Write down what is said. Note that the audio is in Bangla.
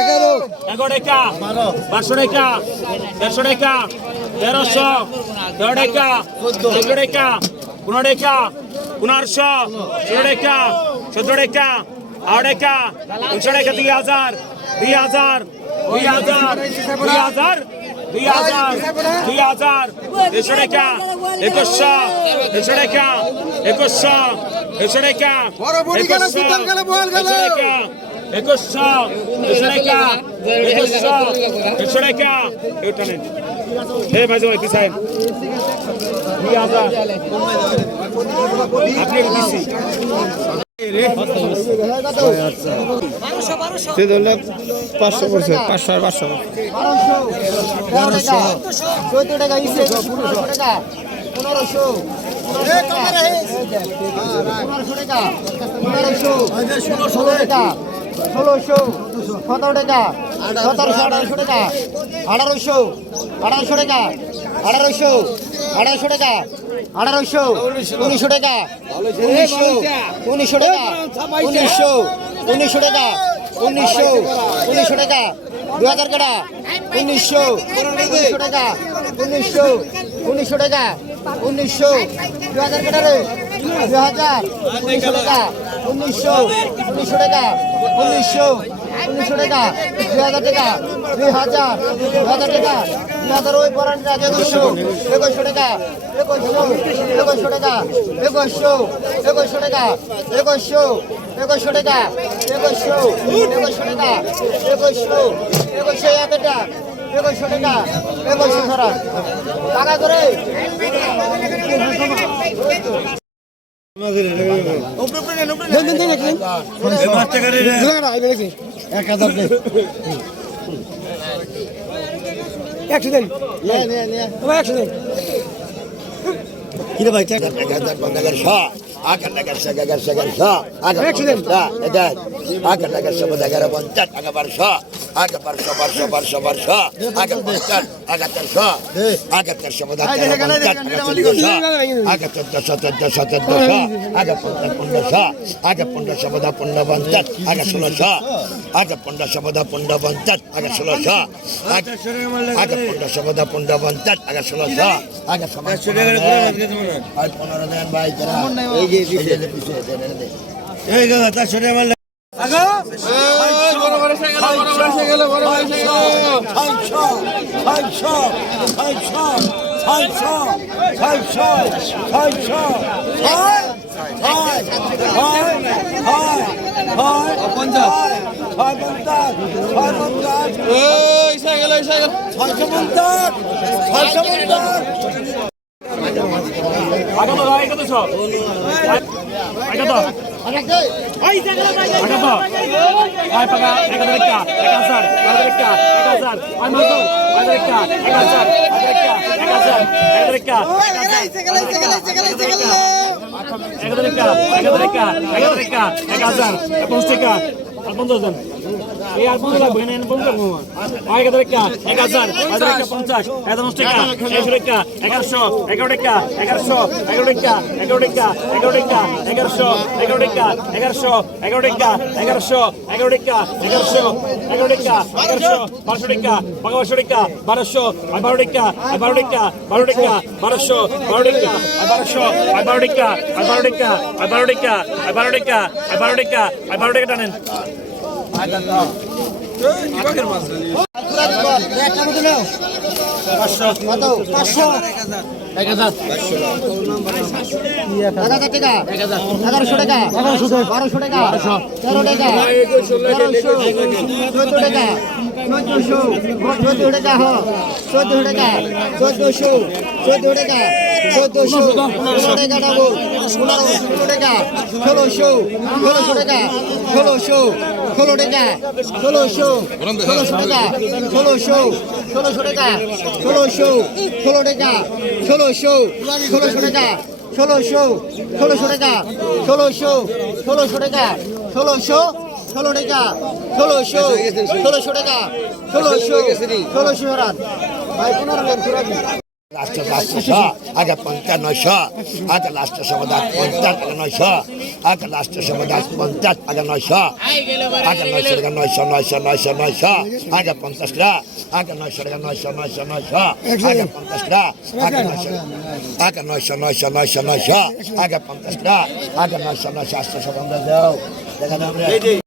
এগারো। এগারো টাকা। বারোশো টাকা। দেড়শো টাকা। তেরোশো। তেরো টাকা। চোদ্দ টাকা। পনেরো টাকা। পনেরোশো। ষোলো টাকা। সতেরো টাকা। আট টাকা। উনিশশো টাকা দুই হাজার। দুই হাজার। দুই হাজার। দুই হাজার। দুই হাজার। দুই হাজার। দেড়শো টাকা। একুশশো। দেড়শো টাকা। একুশশো। বড় বুড়ি গেল, শীতল গেল, বোয়াল গেল। দেড়শো টাকা একুশশো দেড়শো টাকা এটা নেন হে মাঝে ভাই পিছাই দুই হাজার। আপনি দিছি। পাঁচশো করছে পাঁচশো আর পাঁচশো। বারোশো। চোদ্দ টাকা পনেরোশো। টাকা পনেরোশো পনেরোশো টাকা পনেরোশো ষোলো টাকা ষোলোশো সতেরো টাকা সতেরোশো আঠারোশো টাকা আঠারোশো আঠারোশো টাকা আঠারোশো আঠারোশো টাকা আঠারোশো উনিশশো টাকা উনিশশো উনিশশো টাকা উনিশশো উনিশশো টাকা উনিশশো উনিশশো টাকা দু হাজার টাকা উনিশশো উনিশশো টাকা উনিশশো উনিশশো টাকা উনিশশো দু হাজার টাকা রে দু হাজার উনিশশো টাকা উনিশশো উনিশশো টাকা উনিশশো উনিশশো টাকা দুই হাজার টাকা দুই হাজার দুই হাজার টাকা দুই হাজার ওই পরান টাকা একুশশো একুশশো টাকা একুশশো একুশশো টাকা একুশশো একুশশো টাকা একুশশো একুশশো টাকা একুশশো একুশশো টাকা একুশশো একুশশো এক একুশশো টাকা একুশশো সরা টাকা করে। একশো দিন। একশো দিন। কিরে ভাই পঞ্চাশ আগে ষোলোশো আগে পনেরো তারা দে। ছয়শো, ছয়শো, ছয়শো, ছয়শো, ছয়শো, ছয়শো, ছয়, ছয়, ছয়, ছয়, ছয়, পঞ্চাশ, পঞ্চাশ, ছয় পঞ্চাশ, ছয়শো পঞ্চাশ, ছয়শো পঞ্চাশ। আগে তো আগে তো সব আগে তো আগে এক হাজার একটা এক হাজার এক হাজার একটা এক হাজার আয় মাতো হাজার একটা এক হাজার এক হাজার এক হাজার এক হাজার এক হাজার এক হাজার একটা এক হাজার হাজার টাকা পঞ্চাশ জন এই আর পঞ্চাশ লাগবে না পঞ্চাশ এক হাজার একটা এক হাজার হাজার একটা পঞ্চাশ এক হাজার টাকা একশো টাকা এগারোশো এগারো টাকা এগারোশো এগারো টাকা এগারো টাকা এগারো টাকা এগারোশো এগারো টাকা এগারোশো এগারো টাকা এগারোশো এগারো টাকা এগারোশো এগারো টাকা এগারোশো বারোশো টাকা বারোশো টাকা বারোশো আর বারো টাকা আর বারো টাকা বারো টাকা বারোশো বারো টাকা আর বারোশো আর বারো টাকা আর বারো টাকা আর বারো টাকা আর বারো টাকা আর বারো টাকা আর বারো টাকা টানেন কত মতো এক হাজার। টাকা? এগারোশো বারোশো টাকা? তেরো টাকা? তেরোশো চোদ্দ টাকা? চোদ্দশো? চোদ্দ টাকা হ। চোদ্দশো টাকা? চোদ্দশো? চোদ্দ টাকা? চোদ্দশো? ষোলো টাকা ডাবো পনেরো ষোলো টাকা? ষোলোশো? ষোলোশো টাকা? ষোলোশো? ষোলো টাকা? ষোলোশো? ষোলোশো টাকা? ষোলোশো? ষোলোশো টাকা ষোলোশো ষোলো টাকা ষোলোশো ষোলোশো টাকা ষোলোশো ষোলোশো টাকা ষোলোশো ষোলোশো টাকা ষোলোশো ষোলো টাকা ষোলোশো ষোলোশো টাকা ষোলোশো ষোলোশো রাত। ভাই, পনেরো লাস্ট লাস্ট শ, আগে পঞ্চান্ন শ আগে লাস্ট সমাধান পঞ্চাশ, আগে নয়শ, আগে লাস্ট সমাধান পঞ্চাশ, আগে নয়শ, আগে নয়শো টাকা নয়শো নয়শো নয়শো নয়শো, আগে পঞ্চাশটা আগে নয়শো টাকা নয়শো নয়শো নয়শো, আগে পঞ্চাশটা আগে নয়শো আগে নয়শো নয়শো নয়শো নয়শো, আগে পঞ্চাশটা আগে নয়শো নয়শো, আটশো টাকা দাও, দেখা যাবে।